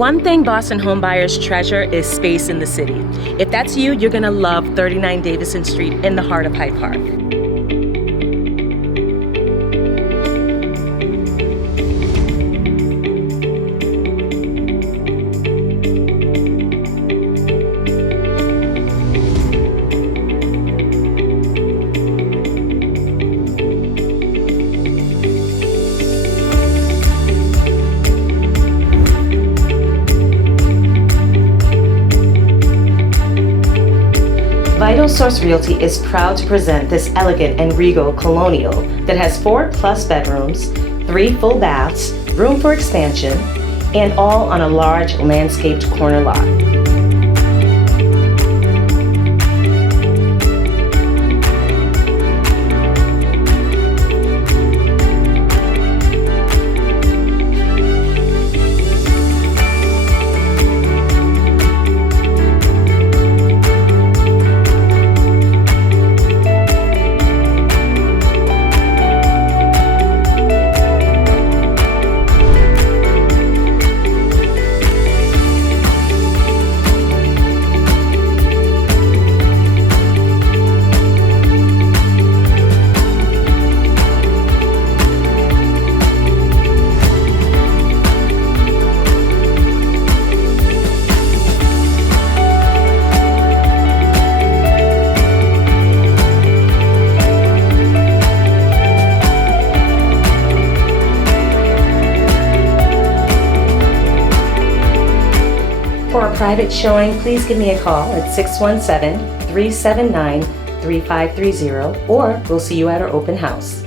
One thing Boston homebuyers treasure is space in the city. If that's you, you're gonna love 39 Davison Street in the heart of Hyde Park. Vital Source Realty is proud to present this elegant and regal colonial that has 4+ bedrooms, 3 full baths, room for expansion, and all on a large landscaped corner lot. For a private showing, please give me a call at 617-379-3530, or we'll see you at our open house.